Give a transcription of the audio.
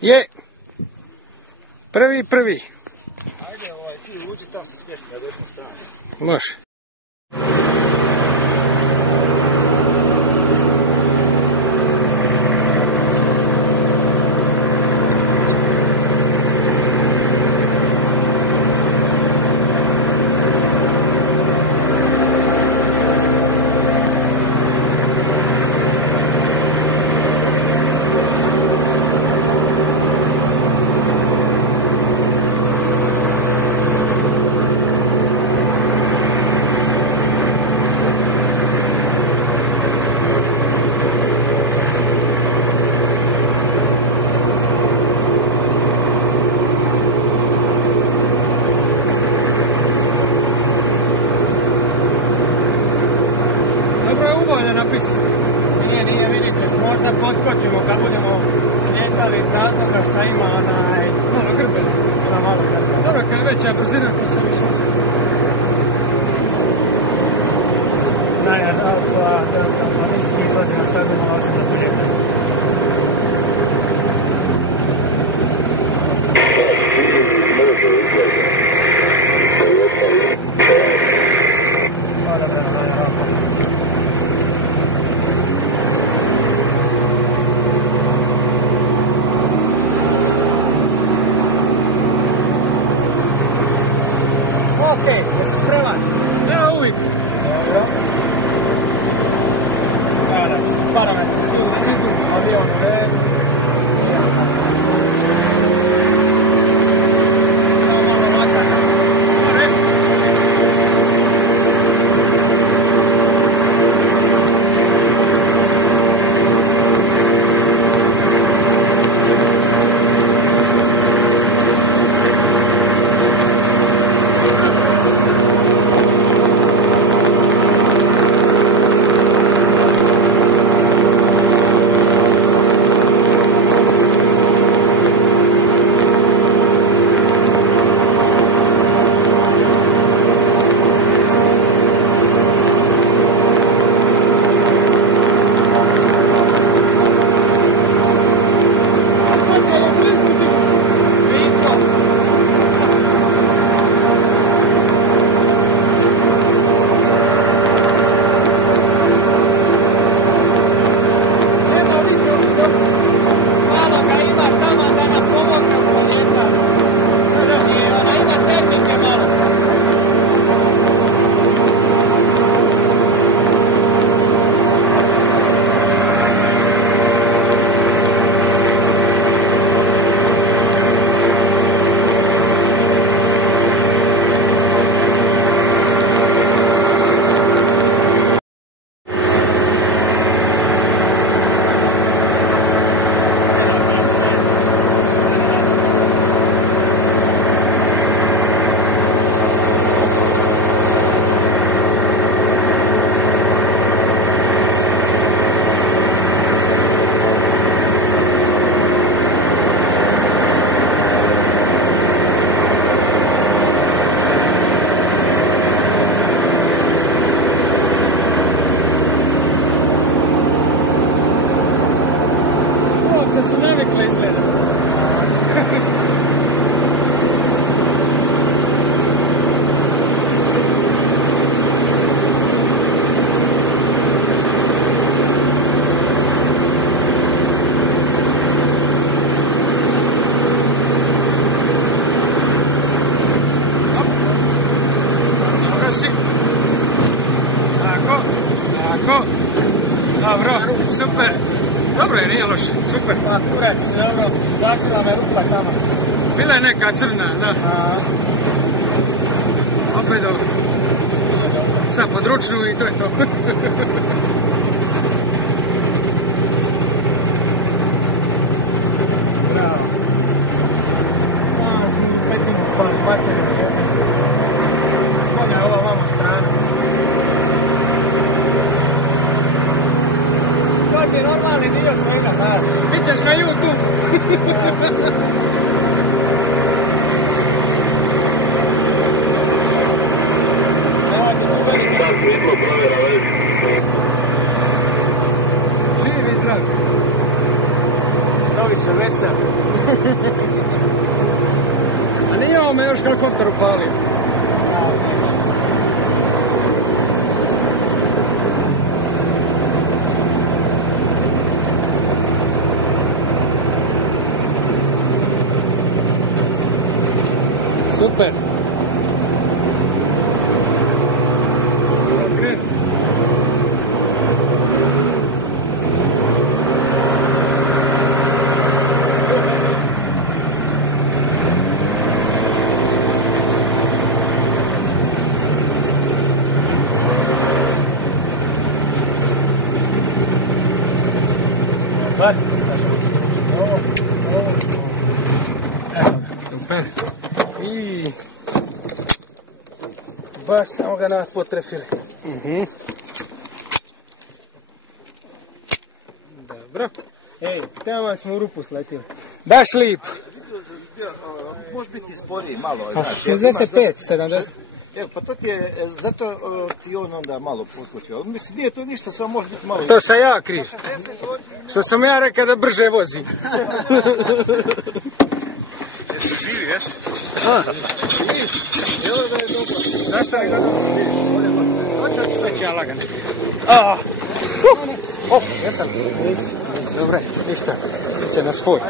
Je. Prvi. Ajde, ti uđi tam se smjesti na desnu stranu. Može. Nije, vidit ćeš, možda podskočimo kad budemo slijetali iz razloga šta ima malo grbena. Dobro, kad je veća brzina, to se više osjeti. Najad auto, da nisi izlazi na stazu, malo se zaprijeka. Okej, jesi spreman? Ja uvijek. Dobro. Parametri svi u redu, avion u redu. Malo makaka. Dobro, super. Dobro je, nije loše, super. Pa kurac, dobro, bacila me rupa tamo. Bila je neka crna, da. Opet dobro. Sad područnu i to je to. Bravo. Smo petimo pali bateriju. Bolje je ova vamo strana. To je normalni dio svega, da. Bićeš na YouTube. Živi zdrav. Što više vesel. se. A nije ovo me još helikopter upalio. Super. Super. I baš samo ga nas potrefili. Dobro. Ej, tamo smo u rupu sletili. Baš lip. Može biti sporiji malo. 65, 70. Evo, pa to ti je, zato ti on onda malo poskočio. Mislim, nije to ništa, samo može biti malo... To sam ja kriv. Što sam ja rekao da brže vozi. Jesi živi, ješ? Evo da je dobro. Nastavi da dobro. Hoće ti sve će ja lagane. Jesam. Dobre, ništa. Će nas spoj.